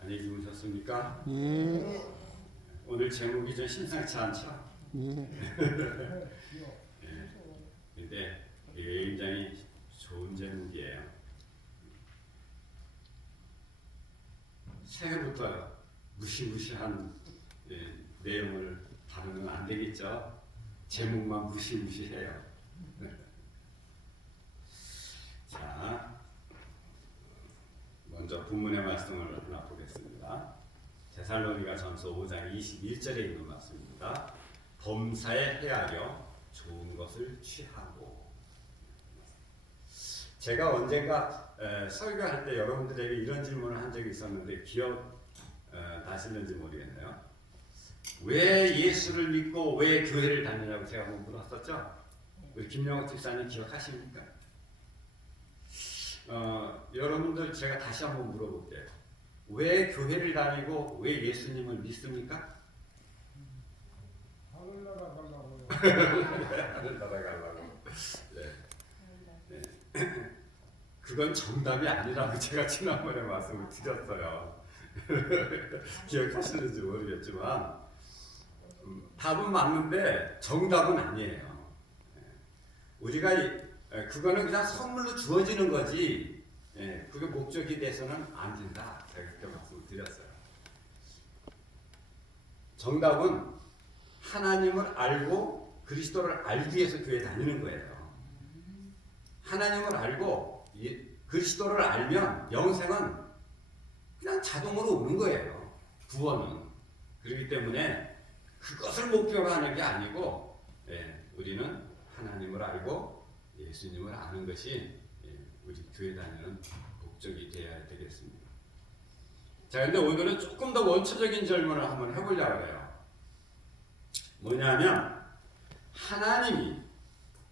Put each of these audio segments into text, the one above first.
안녕히 주무셨습니까? 예. 오늘 제목이 좀 심상치 않죠? 예. 근데 이게 굉장히 좋은 제목이에요. 새해부터 무시무시한 내용을 다루면 안 되겠죠? 제목만 무시무시해요. 자, 먼저 본문의 말씀을 하나 보겠습니다. 데살로니가 전서 5장 21절에 있는 말씀입니다. 범사에 헤아려 좋은 것을 취하고. 제가 언젠가 설교할 때 여러분들에게 이런 질문을 한 적이 있었는데 기억 나시는지 모르겠네요. 왜 예수를 믿고 왜 교회를 다니냐고 제가 한번 물었었죠? 우리 김영호 집사님 기억하십니까? 여러분들 제가 다시 한번 물어볼게요. 왜 교회를 다니고 왜 예수님을 믿습니까? 하늘나라 가려고요. 하늘나라 가려고. 네. 그건 정답이 아니라고 제가 지난번에 말씀을 드렸어요. 기억하시는지 모르겠지만 답은 맞는데 정답은 아니에요. 우리가 그거는 그냥 선물로 주어지는 거지 그게 목적이 돼서는 안 된다. 제가 그렇게 말씀을 드렸어요. 정답은 하나님을 알고 그리스도를 알기 위해서 교회 다니는 거예요. 하나님을 알고 그리스도를 알면 영생은 그냥 자동으로 오는 거예요. 구원은. 그렇기 때문에 그것을 목표로 하는 게 아니고 우리는 하나님을 알고 예수님을 아는 것이 우리 교회 다니는 목적이 되어야 되겠습니다. 자, 근데 오늘은 조금 더 원초적인 질문을 한번 해보려고 해요. 뭐냐면 하나님이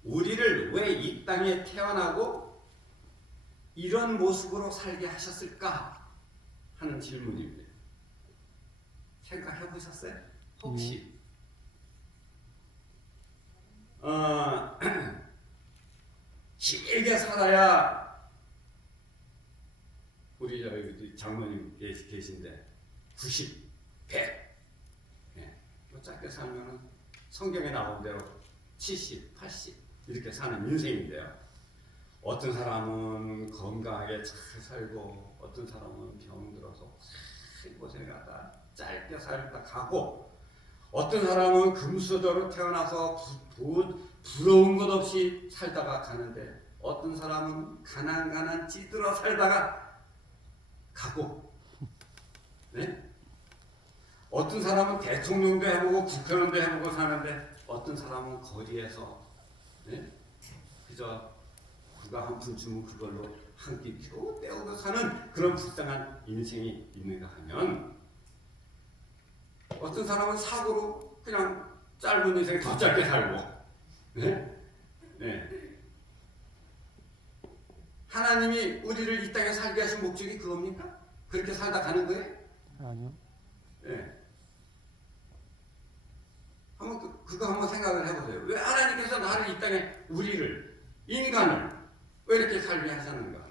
우리를 왜 이 땅에 태어나고 이런 모습으로 살게 하셨을까 하는 질문입니다. 생각해 보셨어요? 혹시 길게 살아야 우리 저기 장모님 계신데 90, 100 짧게 살면은 성경에 나온 대로 70, 80 이렇게 사는 인생인데요. 어떤 사람은 건강하게 잘 살고 어떤 사람은 병들어서 고생하다 짧게 살다 가고 어떤 사람은 금수저로 태어나서 부러운 것 없이 살다가 가는데 어떤 사람은 가난 찌들어 살다가 가고 네? 어떤 사람은 대통령도 해보고 국회의원도 해보고 사는데 어떤 사람은 거리에서 네? 그저 그가 한 푼 주면 그걸로 한 끼 때우고 사는 그런 불쌍한 인생이 있는가 하면 어떤 사람은 사고로 그냥 짧은 인생 더 짧게 살고 네? 네. 하나님이 우리를 이 땅에 살게 하신 목적이 그겁니까? 그렇게 살다 가는 거예요? 아니요. 네. 한번 그거 한번 생각을 해보세요. 왜 하나님께서 나를 이 땅에 우리를 인간을 왜 이렇게 살게 하셨는가?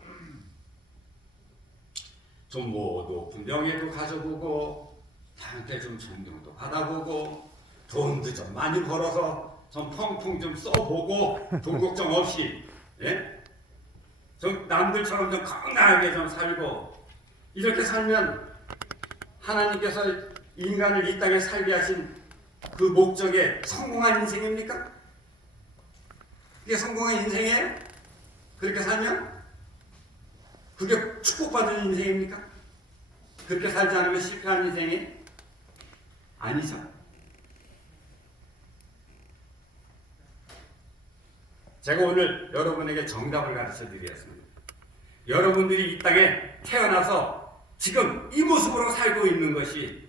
좀 뭐 높은 명예도 가져보고 나한테 좀 존경도 받아보고 돈도 좀 많이 벌어서 좀 펑펑 좀 써보고 돈 걱정 없이 예? 좀 남들처럼 좀 건강하게 좀 살고 이렇게 살면 하나님께서 인간을 이 땅에 살게 하신 그 목적에 성공한 인생입니까? 그게 성공한 인생이에요? 그렇게 살면? 그게 축복받은 인생입니까? 그렇게 살지 않으면 실패한 인생이? 아니죠. 제가 오늘 여러분에게 정답을 가르쳐 드리겠습니다. 여러분들이 이 땅에 태어나서 지금 이 모습으로 살고 있는 것이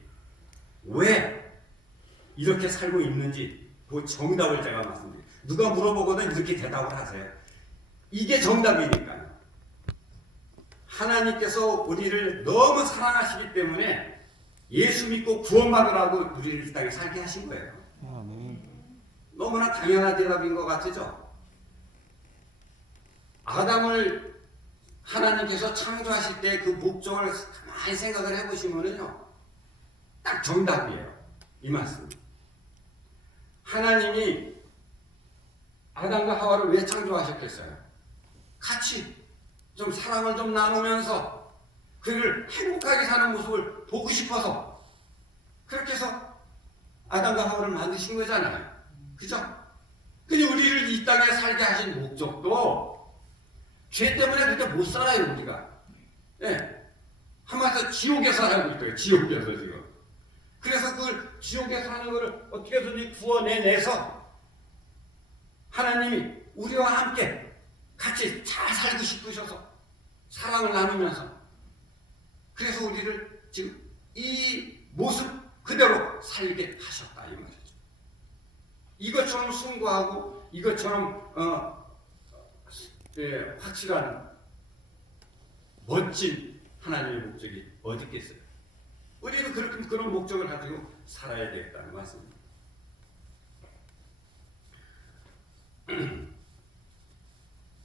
왜 이렇게 살고 있는지 그 정답을 제가 말씀드립니다. 누가 물어보거든 이렇게 대답을 하세요. 이게 정답이니까요. 하나님께서 우리를 너무 사랑하시기 때문에 예수 믿고 구원받으라고 우리를 이 땅에 살게 하신 거예요. 너무나 당연한 대답인 것 같으죠? 아담을 하나님께서 창조하실 때 그 목적을 가만히 생각을 해보시면은요, 딱 정답이에요. 이 말씀. 하나님이 아담과 하와를 왜 창조하셨겠어요? 같이 좀 사랑을 좀 나누면서 그를 행복하게 사는 모습을 보고 싶어서 그렇게 해서 아담과 하와를 만드신 거잖아요. 그죠? 근데 우리를 이 땅에 살게 하신 목적도 죄 때문에 그렇게 못 살아요, 우리가. 예. 한마디로 지옥에 살고 있어요. 지옥에서 지금. 그래서 그 지옥에 사는 것을 어떻게든지 구원해내서 하나님이 우리와 함께 같이 잘 살고 싶으셔서 사랑을 나누면서 그래서 우리를 지금 이 모습 그대로 살게 하셨다 이 말이죠. 이것처럼 숭고하고 이것처럼 확실한 멋진 하나님의 목적이 어디 있겠어요? 우리는 그런 목적을 가지고 살아야 되겠다는 말씀입니다.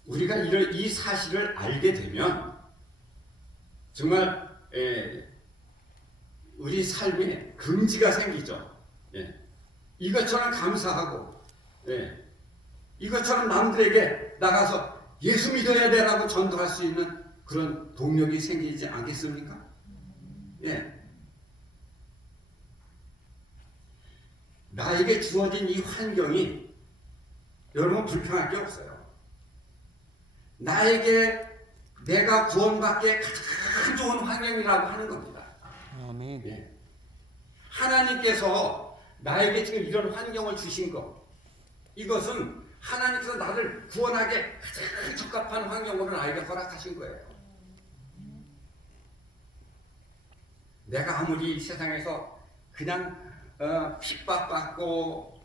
우리가 이 사실을 알게 되면 정말 우리 삶에 긍지가 생기죠. 이것처럼 감사하고 이것처럼 남들에게 나가서 예수 믿어야 되라고 전도할 수 있는 그런 동력이 생기지 않겠습니까? 나에게 주어진 이 환경이 여러분 불평할 게 없어요. 나에게 내가 구원받기에 가장 좋은 환경이라고 하는 겁니다. 아멘. 하나님께서 나에게 지금 이런 환경을 주신 것, 이것은 하나님께서 나를 구원하게 가장 적합한 환경으로 나에게 허락하신 거예요. 내가 아무리 이 세상에서 그냥 핍박받고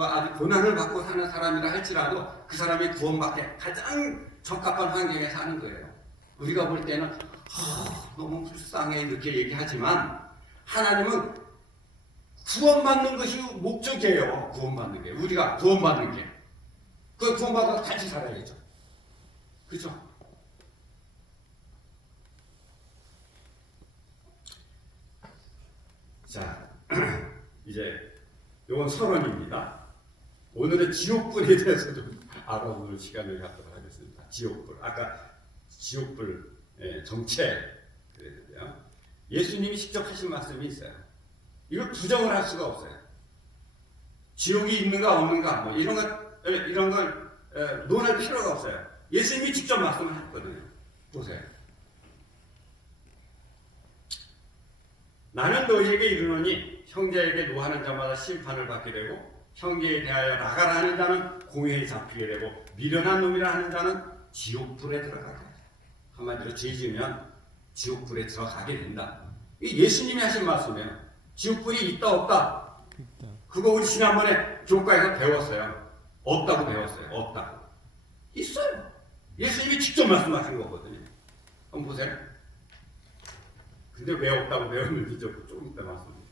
아주 고난을 받고 사는 사람이라 할지라도 그 사람이 구원받게 가장 적합한 환경에 사는 거예요. 우리가 볼 때는 너무 불쌍해 이렇게 얘기하지만 하나님은 구원받는 것이 목적이에요. 구원받는 게. 우리가 구원받는 게. 그 구원받아서 같이 살아야죠. 그죠? 자, 이제 이건 서론입니다. 오늘은 지옥불에 대해서 좀 알아보는 시간을 갖도록 하겠습니다. 지옥불. 아까 지옥불 정체 그랬는데요. 예수님이 직접 하신 말씀이 있어요. 이걸 부정을 할 수가 없어요. 지옥이 있는가 없는가 뭐 이런 걸 논할 필요가 없어요. 예수님이 직접 말씀을 하셨거든요. 보세요. 나는 너희에게 이르노니 형제에게 노하는 자마다 심판을 받게 되고 형제에 대하여 나가라 하는 자는 공회에 잡히게 되고 미련한 놈이라 하는 자는 지옥불에 들어가게 된다. 한마디로 죄 지으면 지옥불에 들어가게 된다. 이 예수님이 하신 말씀이에요. 지옥불이 있다 없다. 그거 우리 지난번에 교과에서 배웠어요. 없다고 배웠어요. 없다고. 있어요. 예수님이 직접 말씀하신 거거든요. 한번 보세요. 근데 왜 없다고 배웠는지 조금 이따 말씀드릴게요.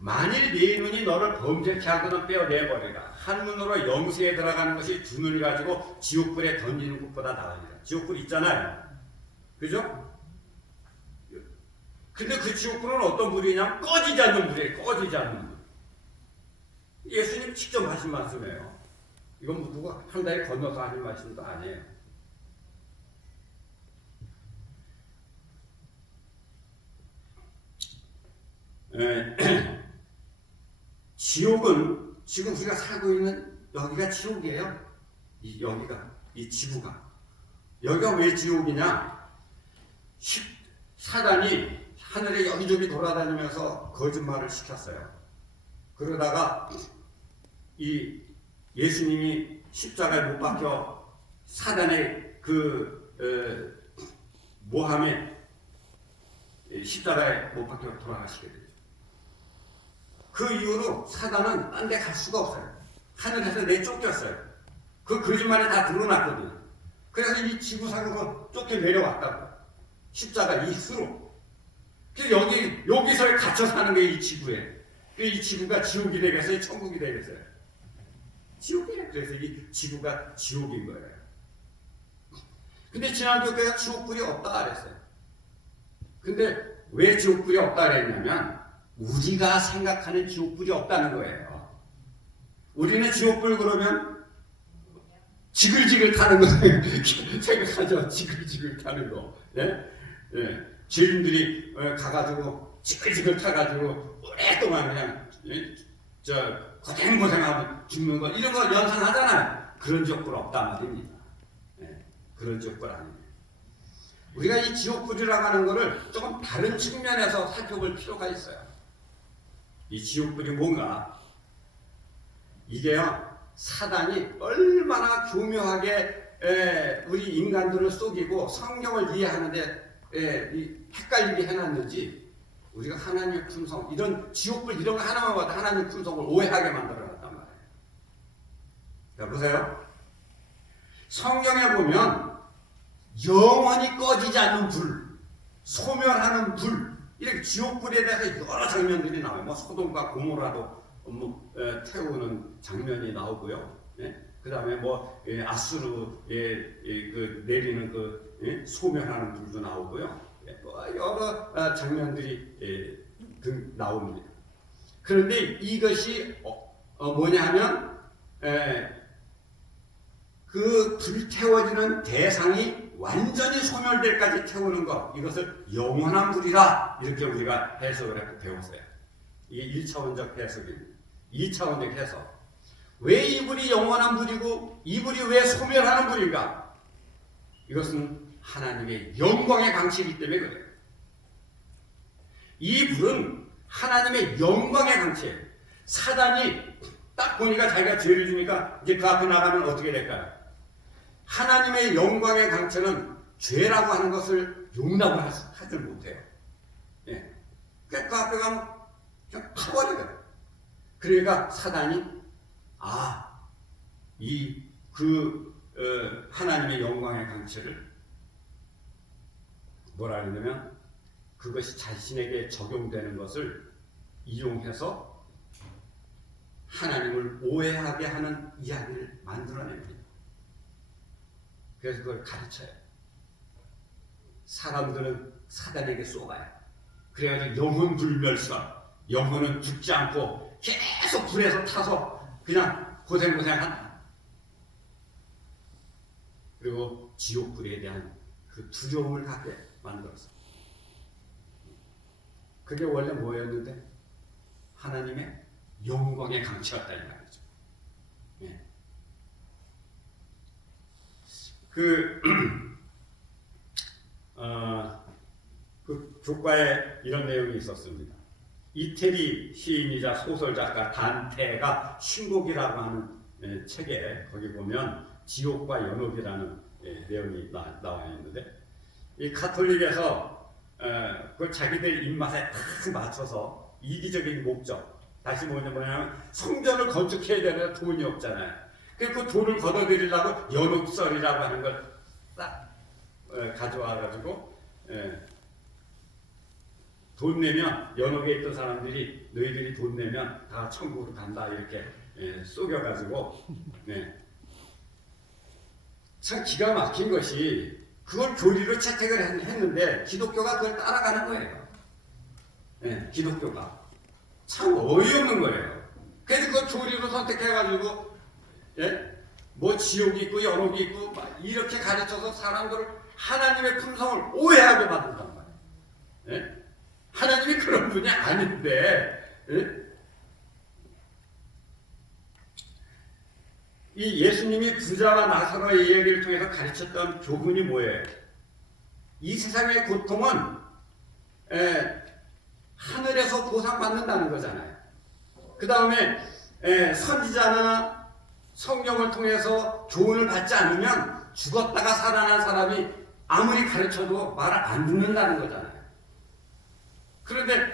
만일 네 눈이 너를 범죄케 하거든 빼어내버리라. 한 눈으로 영세에 들어가는 것이 두 눈을 가지고 지옥불에 던지는 것보다 나으니라. 지옥불 있잖아요. 그죠? 근데 그 지옥불은 어떤 불이냐면 꺼지지 않는 불이에요. 꺼지지 않는 불. 예수님 직접 하신 말씀이에요. 이건 뭐 누가 한 달에 건너서 하신 말씀도 아니에요. 지옥은 지금 우리가 살고 있는 여기가 지옥이에요. 이 지구가. 여기가 왜 지옥이냐? 사단이 하늘에 여기저기 돌아다니면서 거짓말을 시켰어요. 그러다가 이 예수님이 십자가에 못 박혀 사단의 모함에 십자가에 못 박혀 돌아가시게 되죠. 그 이후로 사단은 딴 데 갈 수가 없어요. 하늘에서 내쫓겼어요. 그 거짓말이 다 드러났거든요. 그래서 이 지구상으로 쫓겨 내려왔다고. 십자가 이수로. 그래서 여기서 갇혀 사는 게 이 지구에. 이 지구가 지옥이 되겠어요? 천국이 되겠어요? 지옥이에요. 그래서 이 지구가 지옥인 거예요. 근데 지난 교회가 지옥불이 없다 그랬어요. 근데 왜 지옥불이 없다 그랬냐면 우리가 생각하는 지옥불이 없다는 거예요. 우리는 지옥불 그러면 지글지글 타는 거 생각하죠. 지글지글 타는 거. 예? 예. 죄인들이 가가지고 지글지글 타가지고 오랫동안 그냥 고생하면 죽는 거 이런 거 연상하잖아요. 그런 지옥불 없다 말입니다. 예. 그런 지옥불 아닙니다. 우리가 이 지옥불이라고 하는 거를 조금 다른 측면에서 살펴볼 필요가 있어요. 이 지옥불이 뭔가? 이게요, 사단이 얼마나 교묘하게 우리 인간들을 속이고 성경을 이해하는데 헷갈리게 해놨는지 우리가 하나님의 품성, 이런 지옥불 이런 거 하나만 봐도 하나님의 품성을 오해하게 만들어놨단 말이에요. 자, 보세요. 성경에 보면 영원히 꺼지지 않는 불, 소멸하는 불, 이렇게 지옥불에 대해서 여러 장면들이 나와요. 뭐 소돔과 고모라도 태우는 장면이 나오고요. 예? 그 다음에 뭐 아수르에 내리는 소멸하는 불도 나오고요. 뭐 여러 장면들이 나옵니다. 그런데 이것이 뭐냐 하면 그 불태워지는 대상이 완전히 소멸될까지 태우는 것, 이것을 영원한 불이라 이렇게 우리가 해석을 했고 배웠어요. 이게 1차원적 해석입니다. 2차원적 해석. 왜 이 불이 영원한 불이고 이 불이 왜 소멸하는 불인가? 이것은 하나님의 영광의 강체이기 때문에 그래요. 이 불은 하나님의 영광의 강체예요. 사단이 딱 보니까 자기가 죄를 지니까 이제 그 앞에 나가면 어떻게 될까요? 하나님의 영광의 강체는 죄라고 하는 것을 용납을 하지 못해요. 예. 그러니까 그 앞에 가면 그냥 타버려요. 그러니까 사단이 하나님의 영광의 강체를 뭐라 그러냐면 그것이 자신에게 적용되는 것을 이용해서 하나님을 오해하게 하는 이야기를 만들어냅니다. 그래서 그걸 가르쳐요. 사람들은 사단에게 쏘아요. 그래가지고 영혼 불멸선, 영혼은 죽지 않고 계속 불에서 타서 그냥 고생하는. 그리고 지옥불에 대한 그 두려움을 갖게 만들었어요. 그게 원래 뭐였는데? 하나님의 영광의 강체였다 이 말이죠. 네. 그 교과에 이런 내용이 있었습니다. 이태리 시인이자 소설작가 단테가 신곡이라고 하는 책에 거기 보면 지옥과 연옥이라는 내용이 나와 있는데 이 가톨릭에서 그걸 자기들 입맛에 딱 맞춰서 이기적인 목적, 다시 뭐냐면 성전을 건축해야 되는데 돈이 없잖아요. 그래서 그 돈을 걷어들이려고 연옥설이라고 하는 걸 딱 가져와가지고 돈 내면 연옥에 있던 사람들이 너희들이 돈 내면 다 천국으로 간다 이렇게 속여가지고 참 기가 막힌 것이 그걸 교리로 채택을 했는데 기독교가 그걸 따라가는 거예요. 기독교가 참 어이없는 거예요. 그래서 그걸 교리로 선택해가지고 뭐 지옥이 있고 연옥이 있고 막 이렇게 가르쳐서 사람들을 하나님의 품성을 오해하게 만든단 말이에요. 하나님이 그런 분이 아닌데 이 예수님이 부자와 나사로의 이야기를 통해서 가르쳤던 교훈이 뭐예요? 이 세상의 고통은 하늘에서 보상받는다는 거잖아요. 그 다음에 선지자나 성경을 통해서 교훈을 받지 않으면 죽었다가 살아난 사람이 아무리 가르쳐도 말을 안 듣는다는 거잖아요. 그런데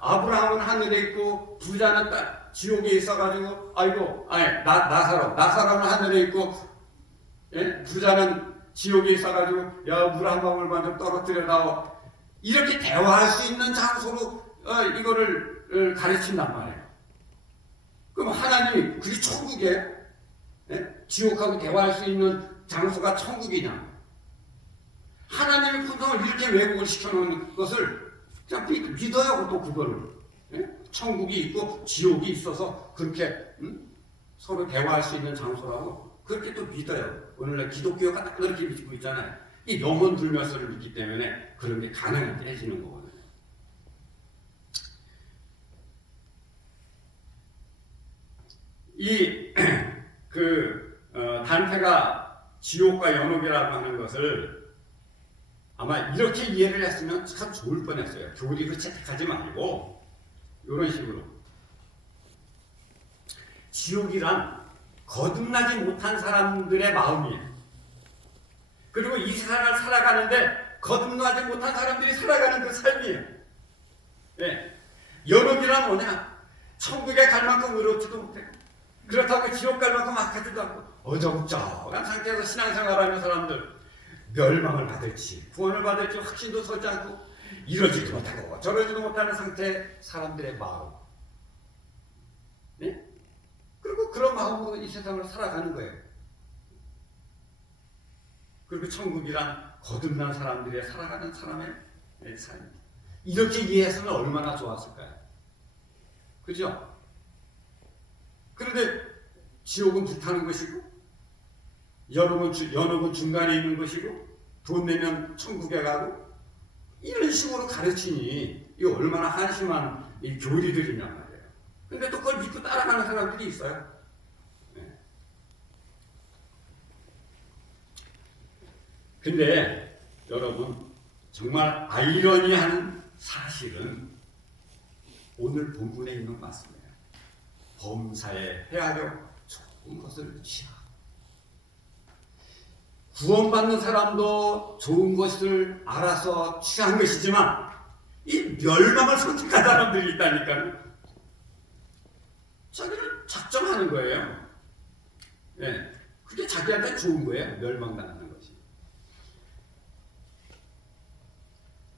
아브라함은 하늘에 있고 부자는 딱 지옥에 있어가지고 나사로는 하늘에 있고 부자는 지옥에 있어가지고 야 물 한 방울만 좀 떨어뜨려 다오 이렇게 대화할 수 있는 장소로 이거를 가르친단 말이에요. 그럼 하나님이 그게 천국에 지옥하고 대화할 수 있는 장소가 천국이냐? 하나님의 품성을 이렇게 왜곡을 시켜놓은 것을 그냥 믿어요. 또 그거를. 예? 천국이 있고 지옥이 있어서 그렇게 서로 대화할 수 있는 장소라고 그렇게 또 믿어요. 오늘날 기독교가 딱 그렇게 믿고 있잖아요. 이 영혼 불멸설을 믿기 때문에 그런 게 가능하게 해지는 거거든요. 단테가 지옥과 연옥이라고 하는 것을 아마 이렇게 이해를 했으면 참 좋을 뻔했어요. 교리로 채택하지 말고 이런 식으로 지옥이란 거듭나지 못한 사람들의 마음이에요. 그리고 이 세상을 살아가는데 거듭나지 못한 사람들이 살아가는 그 삶이에요. 네. 연옥이란 뭐냐? 천국에 갈 만큼 의롭지도 못해. 그렇다고 지옥 갈 만큼 악하지도 않고 어정쩡한 상태에서 신앙생활하는 사람들 멸망을 받을지 구원을 받을지 확신도 서지 않고 이러지도 못하고 저러지도 못하는 상태의 사람들의 마음. 네? 그리고 그런 마음으로 이 세상을 살아가는 거예요. 그리고 천국이란 거듭난 사람들이 살아가는 사람의 삶. 이렇게 이해했으면 얼마나 좋았을까요? 그죠? 그런데 지옥은 불타는 것이고 연옥은 중간에 있는 것이고 돈 내면 천국에 가고 이런 식으로 가르치니 이거 얼마나 한심한 이 교리들이냔 말이에요. 근데 또 그걸 믿고 따라가는 사람들이 있어요. 네. 근데 여러분 정말 아이러니한 사실은 오늘 본문에 있는 것 같습니다. 범사에 헤아려 좋은 것을 취하. 구원받는 사람도 좋은 것을 알아서 취한 것이지만 이 멸망을 선택한 사람들이 있다니까요. 자기를 작정하는 거예요. 네. 그게 자기한테 좋은 거예요. 멸망당하는 것이.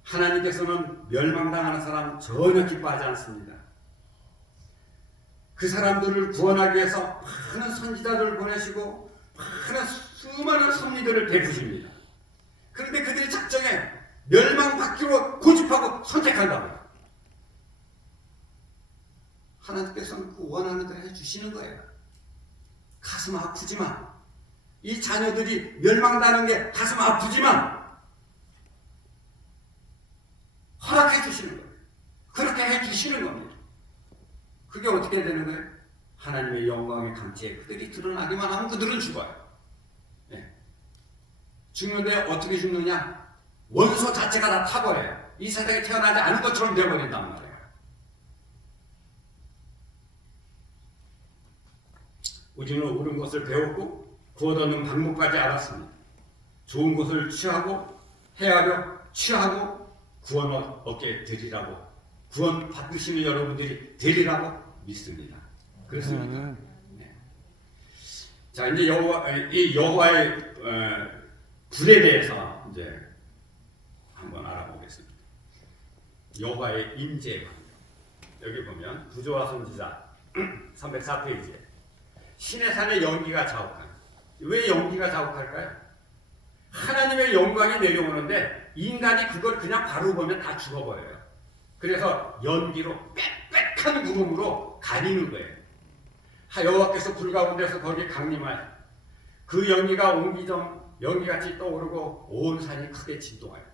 하나님께서는 멸망당하는 사람 전혀 기뻐하지 않습니다. 그 사람들을 구원하기 위해서 많은 선지자들을 보내시고 많은 수많은 섭리들을 베푸십니다. 그런데 그들이 작정해 멸망받기로 고집하고 선택한다고요. 하나님께서는 그 원하는 대로 해주시는 거예요. 가슴 아프지만 이 자녀들이 멸망당하는 게 가슴 아프지만 허락해 주시는 거예요. 그렇게 해주시는 겁니다. 그게 어떻게 되는 거예요? 하나님의 영광의 강지에 그들이 드러나기만 하면 그들은 죽어요. 네. 죽는데 어떻게 죽느냐? 원소 자체가 다 타버려요. 이 세상에 태어나지 않은 것처럼 되어버린단 말이에요. 우리는 옳은 것을 배웠고 구원 얻는 방법까지 알았습니다. 좋은 것을 취하고 헤아려 취하고 구원 얻게 되리라고 구원 받으시는 여러분들이 되리라고 믿습니다. 그렇습니까? 네. 자, 이제 여호와의 불에 대해서 이제 한번 알아보겠습니다. 여호와의 임재의 광경. 여기 보면 부조와 선지자 304페이지에 신의 산에 연기가 자욱한. 왜 연기가 자욱할까요? 하나님의 영광이 내려오는데 인간이 그걸 그냥 바로 보면 다 죽어버려요. 그래서 연기로 빽빽한 구름으로 가리는 거예요. 여호와께서 불 가운데서 거기에 강림하여 그 연기가 연기같이 떠오르고 온 산이 크게 진동하여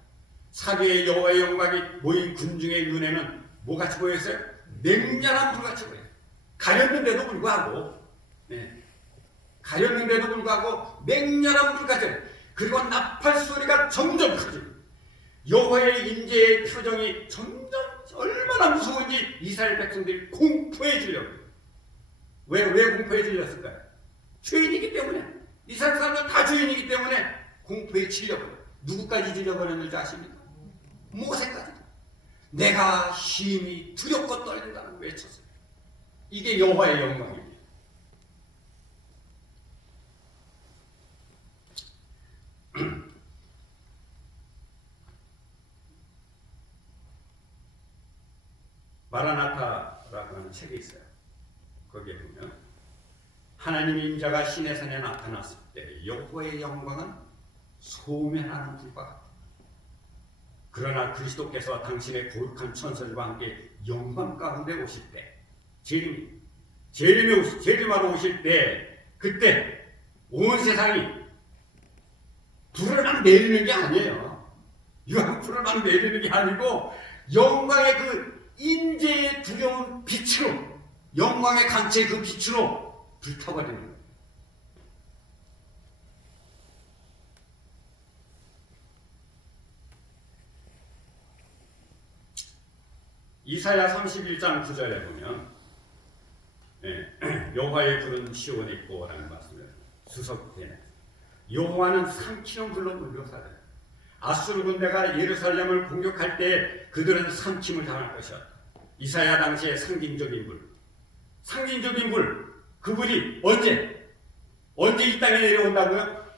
사계의 여호와의 영광이 모인 군중의 눈에는 뭐같이 보였어요? 맹렬한 불같이 보여요. 가렸는데도 불구하고 가렸는데도 불구하고 맹렬한 불같이 그리고 나팔 소리가 점점 커지고 여호와의 임재의 표정이 점점 얼마나 무서운지 이스라엘 백성들이 공포에 질려요. 왜 공포에 질렸을까요? 죄인이기 때문에. 이스라엘 사람들 다 죄인이기 때문에 공포에 질려버려요. 누구까지 질려버렸는지 아십니까? 모세까지. 내가 심히 두렵고 떨린다고 외쳤어요. 이게 여호와의 영광입니다. 마라나타라고 하는 책이 있어요. 거기에 보면 하나님의 임자가 신의 산에 나타났을 때 여호와의 영광은 소멸하는 불과 같다. 그러나 그리스도께서 당신의 거룩한 천사들과 함께 영광 가운데 오실 때, 재림하러 오실 때, 그때 온 세상이 불을 막 내리는 게 아니에요. 유황불을 막 내리는 게 아니고 영광의 그 인재의 두려운 빛으로, 영광의 강체의 그 빛으로 불타버리는 거예요. 이사야 31장 9절에 보면 여호와의 불은 시온에 있고 라는 말씀을 수석되네. 여호와는 삼키는 불로 물려사대. 아수르 군대가 예루살렘을 공격할 때 그들은 삼킴을 당할 것이었다. 이사야 당시의 상징적인 불, 그 불이 언제 이 땅에 내려온다고요?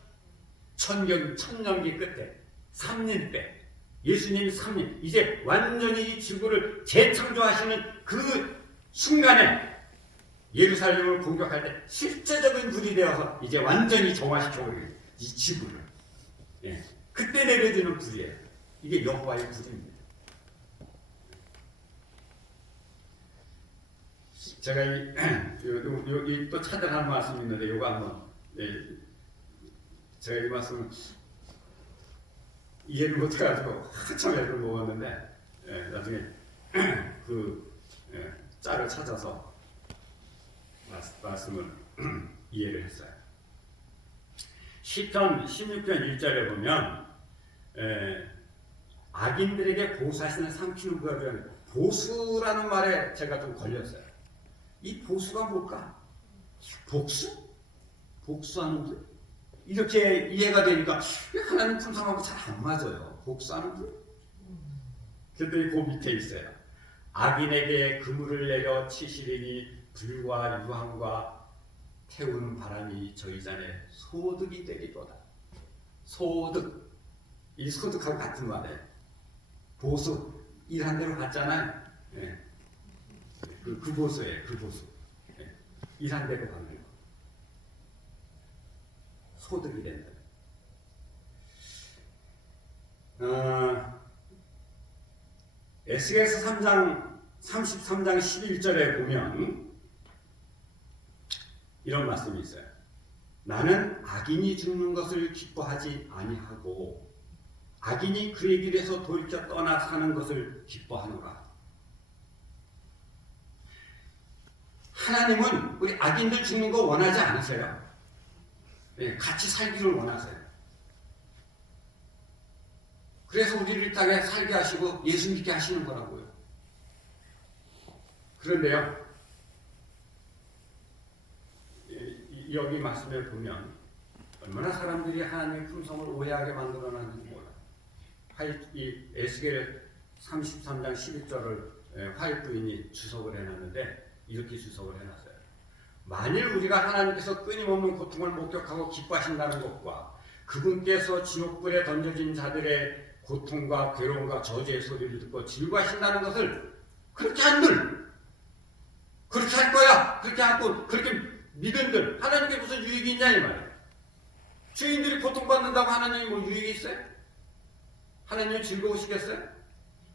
천년기 끝에 3년 때 예수님이 3년 이제 완전히 이 지구를 재창조하시는 그 순간에 예루살렘을 공격할 때 실제적인 불이 되어서 이제 완전히 정화시켜버리는 이 지구를, 그때 내려지는 불이에요. 이게 여호와의 불입니다. 제가 또 차단하는 말씀이 있는데 이거 한번, 제가 이 말씀을 이해를 못해가지고 한참 애를 먹었는데 나중에 그 짤을 찾아서 말씀을 이해를 했어요. 시편 16편 1절에 보면 악인들에게 보수하시는 삼키는 거를 보수라는 말에 제가 좀 걸렸어요. 이 보수가 뭘까? 복수하는 분? 이렇게 이해가 되니까 하나님 품성하고 잘 안 맞아요. 복수하는 분? 그랬더니 그 밑에 있어요. 악인에게 그물을 내려 치시리니 불과 유황과 태우는 바람이 저희 잔에 소득이 되리도다. 소득. 이 소득하고 같은 말이에요. 보수. 일한 대로 받잖아요. 그 보수예요. 그 보수. 일한 대로 받는 거. 소득이 된다. 에스겔서 33장 11절에 보면 이런 말씀이 있어요. 나는 악인이 죽는 것을 기뻐하지 아니하고 악인이 그의 길에서 돌이켜 떠나 사는 것을 기뻐하노라. 하나님은 우리 악인들 죽는 거 원하지 않으세요. 같이 살기를 원하세요. 그래서 우리를 이 땅에 살게 하시고 예수 믿게 하시는 거라고요. 그런데요, 여기 말씀에 보면 얼마나 사람들이 하나님의 품성을 오해하게 만들어놨는지 몰라요. 이 에스겔 33장 11절을 화이트 부인이 주석을 해놨는데 이렇게 주석을 해놨어요. 만일 우리가 하나님께서 끊임없는 고통을 목격하고 기뻐하신다는 것과 그분께서 지옥불에 던져진 자들의 고통과 괴로움과 저주의 소리를 듣고 즐거워하신다는 것을 그렇게 한들, 그렇게 할 거야, 그렇게 하고 그렇게 믿은들 하나님께 무슨 유익이 있냐 이 말이에요. 죄인들이 고통받는다고 하나님이 뭐 유익이 있어요? 하나님이 즐거우시겠어요?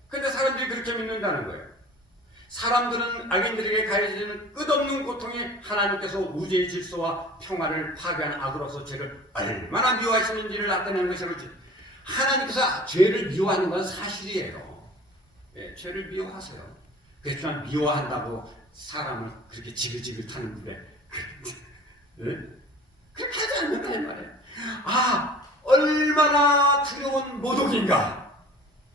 근데 사람들이 그렇게 믿는다는 거예요. 사람들은 악인들에게 가해지는 끝없는 고통이 하나님께서 우주의 질서와 평화를 파괴한 악으로서 죄를 얼마나 미워하시는지를 나타내는 것이라고. 하나님께서 죄를 미워하는 건 사실이에요. 죄를 미워하세요. 그렇지만 미워한다고 사람을 그렇게 지글지글 타는 불에 그렇게 하지 않는다 이 말이에요. 얼마나 두려운 모독인가.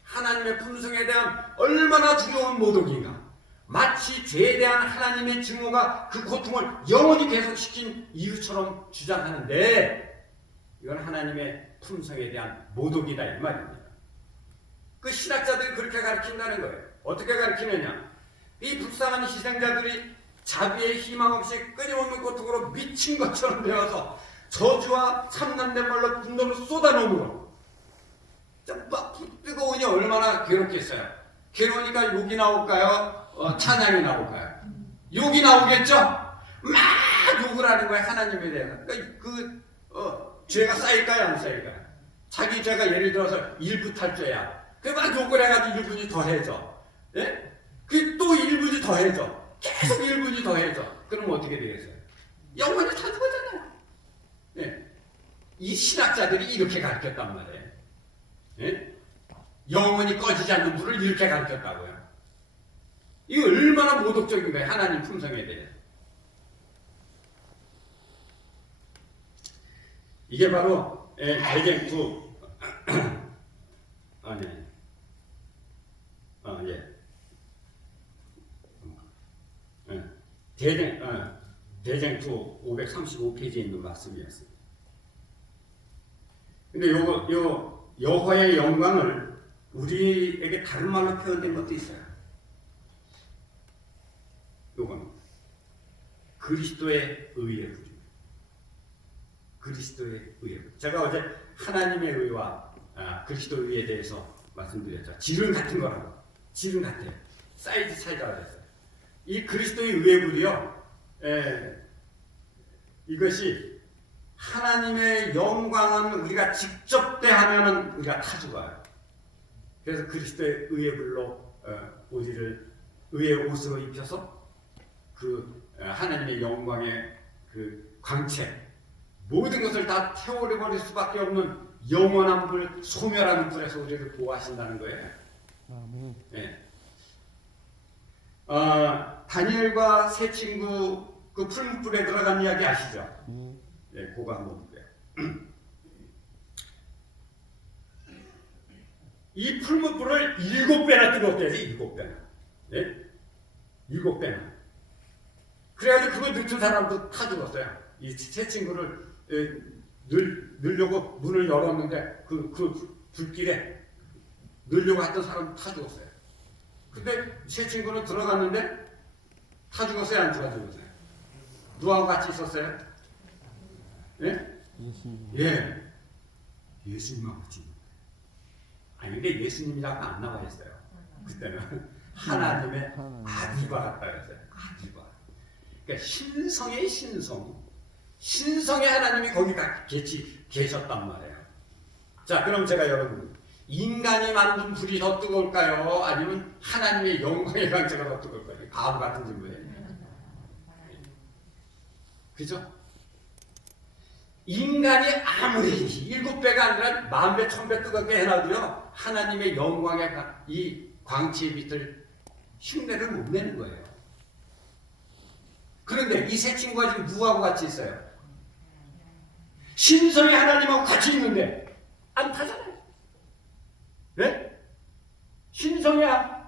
하나님의 품성에 대한 얼마나 두려운 모독인가. 마치 죄에 대한 하나님의 증오가 그 고통을 영원히 계속시킨 이유처럼 주장하는데 이건 하나님의 품성에 대한 모독이다 이 말입니다. 그 신학자들이 그렇게 가르친다는 거예요. 어떻게 가르치느냐. 이 불쌍한 희생자들이 자비의 희망 없이 끊임없는 고통으로 미친 것처럼 되어서 저주와 참남된 말로 분노를 쏟아놓으므로 뜨거우니 얼마나 괴롭겠어요. 괴로우니까 욕이 나올까요? 찬양이 나올까요? 욕이 나오겠죠? 막 욕을 하는 거예요. 하나님에 대해서. 그러니까 죄가 쌓일까요? 안 쌓일까요? 자기 죄가 예를 들어서 일부탈죄야. 그만 욕을 해가지고 1분이 더해져. 예? 그 또 1분이 더해져. 계속 1분이 더해져. 그럼 어떻게 되겠어요? 영혼이 다 죽었잖아요. 예? 이 신학자들이 이렇게 가르쳤단 말이에요. 예? 영혼이 꺼지지 않는 불을 이렇게 가르쳤다고요. 이거 얼마나 모독적인 거예요. 하나님 품성에 대해. 이게 바로 대쟁투 아니 대쟁투 535페이지에 있는 말씀이었습니다. 근데 요 여호와의 영광을 우리에게 다른 말로 표현된 것도 있어요. 요건 그리스도의 의의 부류. 그리스도의 의의 부류. 제가 어제 하나님의 의와 그리스도의 의에 대해서 말씀드렸죠. 질은 같은 거라고. 질은 같아요. 사이즈 차이가 그랬어요. 이 그리스도의 의의 부류요. 이것이 하나님의 영광은 우리가 직접 대하면은 우리가 타 죽어요. 그래서 그리스도의 의의 불로 우리를 의의 옷으로 입혀서 그 하나님의 영광의 그 광채 모든 것을 다 태워버릴 수밖에 없는 영원한 불, 소멸하는 불에서 우리를 보호하신다는 거예요. 아멘. 예. 다니엘과 세 친구 그 풀무불에 들어간 이야기 아시죠? 예, 그거 한번 볼게요. 이 풀무불을 7배나 뜨겁게 해서 7배나. 예? 7배나. 그래가지고 그거 넣던 사람도 타 죽었어요. 이 세 친구를 넣으려고 문을 열었는데 그 불길에 넣으려고 했던 사람 타 죽었어요. 근데 세 친구는 들어갔는데 타 죽었어요? 안 죽었어요? 누구하고 같이 있었어요? 예? 예수님. 예. 예수님하고 같이. 아니 근데 예수님이라고 안 나와 있어요. 그때는 하나님의 아들과 같다 그랬어요. 아들과. 그러니까 신성의 신성. 신성의 하나님이 거기 계셨단 말이에요. 자, 그럼 제가 여러분 인간이 만든 불이 더 뜨거울까요? 아니면 하나님의 영광의 강체가 더 뜨거울까요? 바보 같은 질문이에요. 그죠? 인간이 아무리 7배가 아니라 10,000배, 1,000배 뜨겁게 해놔도요 하나님의 영광의 이 광채의 빛을 흉내를 못 내는 거예요. 그런데 이 세 친구가 지금 누구하고 같이 있어요? 신성의 하나님하고 같이 있는데 안 타잖아요. 네? 신성의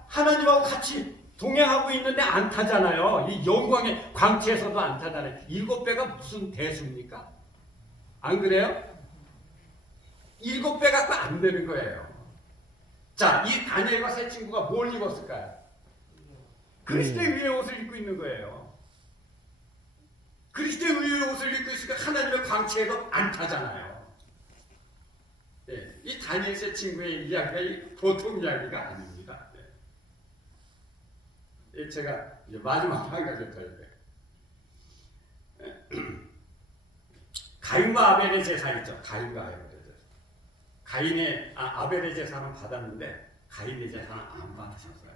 하나님하고 같이 동행하고 있는데 안 타잖아요. 이 영광의 광채에서도 안 타잖아요. 7배가 무슨 대수입니까? 안 그래요? 7배 갖고 안 되는 거예요. 자, 이 다니엘과 세 친구가 뭘 입었을까요? 그리스도의 위의 옷을 입고 있는 거예요. 그리스도의 위의 옷을 입고 있으니까 하나님의 광채에도 안 타잖아요. 네, 이 다니엘 세 친구의 이야기가 보통 이야기가 아닙니다. 네. 제가 이제 마지막 한 가지 더 해요. 가인과 아벨의 제사 있죠. 가인과 아벨의 제사. 가인의 아벨의 제사는 받았는데 가인의 제사는 안 받으셨어요.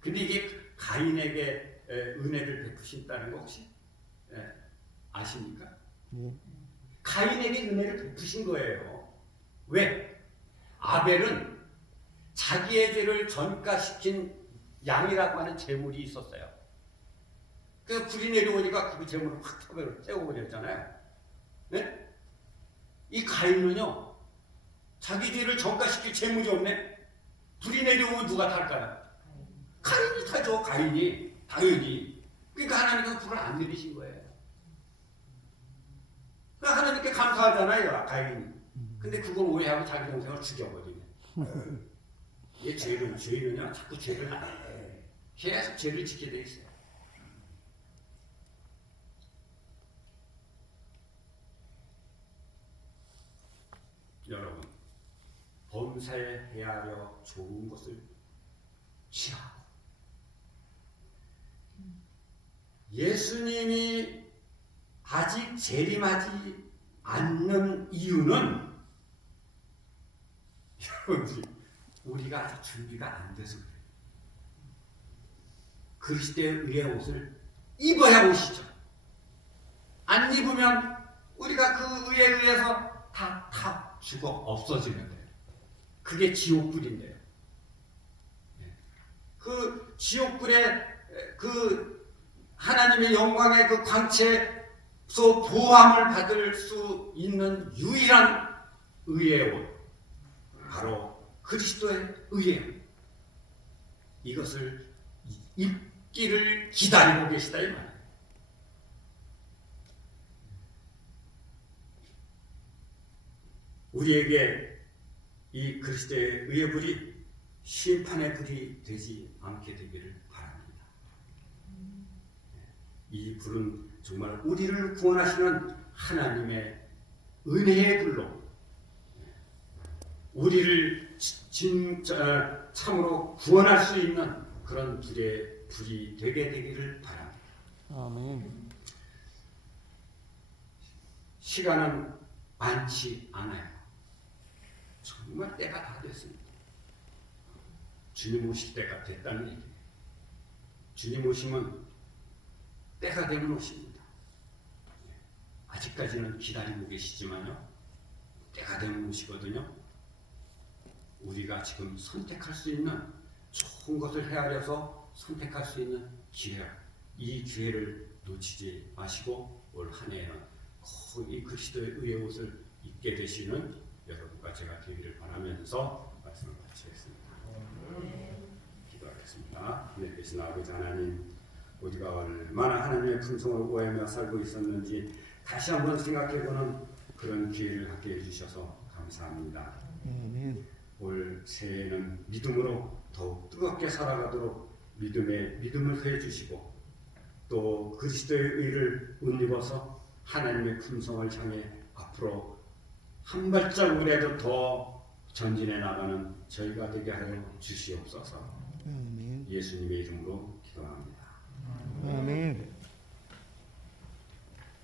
근데 이게 가인에게 은혜를 베푸신다는 거 혹시 아십니까? 가인에게 은혜를 베푸신 거예요. 왜? 아벨은 자기의 죄를 전가시킨 양이라고 하는 제물이 있었어요. 그래서 불이 내려오니까 그 제물을 확 태워버렸잖아요. 네? 이 가인은요, 자기 죄를 전가시킬 재물이 없네? 불이 내려오면 누가 탈까요? 가인이 타죠, 가인이. 당연히. 그러니까 하나님께서 불을 안 내리신 거예요. 그러니까 하나님께 감사하잖아요, 가인이. 근데 그걸 오해하고 자기 동생을 죽여버리네. 이게 죄는요, 자꾸 죄를 안 해. 계속 죄를 짓게 돼 있어요. 여러분, 범사에 헤아려 좋은 것을 취하고 예수님이 아직 재림하지 않는 이유는 여러분들이 우리가 아직 준비가 안 돼서 그래요. 그리스도의 의의 옷을 입어야 오시죠. 안 입으면 우리가 그 의에 의해서 다 죽어 없어지면 돼요. 그게 지옥불인데요. 그 지옥불에 그 하나님의 영광의 그 광채에서 보함을 받을 수 있는 유일한 의의 옷, 바로 그리스도의 의의 옷. 이것을 입기를 기다리고 계시다 이 말이에요. 우리에게 이 그리스도의 의의 불이 심판의 불이 되지 않게 되기를 바랍니다. 이 불은 정말 우리를 구원하시는 하나님의 은혜의 불로 우리를 진짜 참으로 구원할 수 있는 그런 불이 되게 되기를 바랍니다. 아멘. 시간은 많지 않아요. 정말 때가 다 됐습니다. 주님 오실 때가 됐다는 얘기예요. 주님 오시면 때가 되면 오십니다. 아직까지는 기다리고 계시지만요. 때가 되면 오시거든요. 우리가 지금 선택할 수 있는 좋은 것을 헤아려서 선택할 수 있는 기회, 이 기회를 놓치지 마시고 올 한 해에는 꼭 이 그리스도의 의의 옷을 입게 되시는 여러분과 제가 되기를 바라면서 말씀을 마치겠습니다. 기도하겠습니다. 하늘에 계신 아버지 하나님, 우리가 얼마나 하나님의 품성을 오해하며 살고 있었는지 다시 한번 생각해보는 그런 기회를 갖게 해주셔서 감사합니다. 아멘. 올 새해에는 믿음으로 더욱 뜨겁게 살아가도록 믿음을 해주시고 또 그리스도의 의를 옷입어서 하나님의 품성을 향해 앞으로 한 발자국이라도 더 전진해 나가는 저희가 되게 하여 주시옵소서. 아멘. 예수님의 이름으로 기도합니다. 아멘.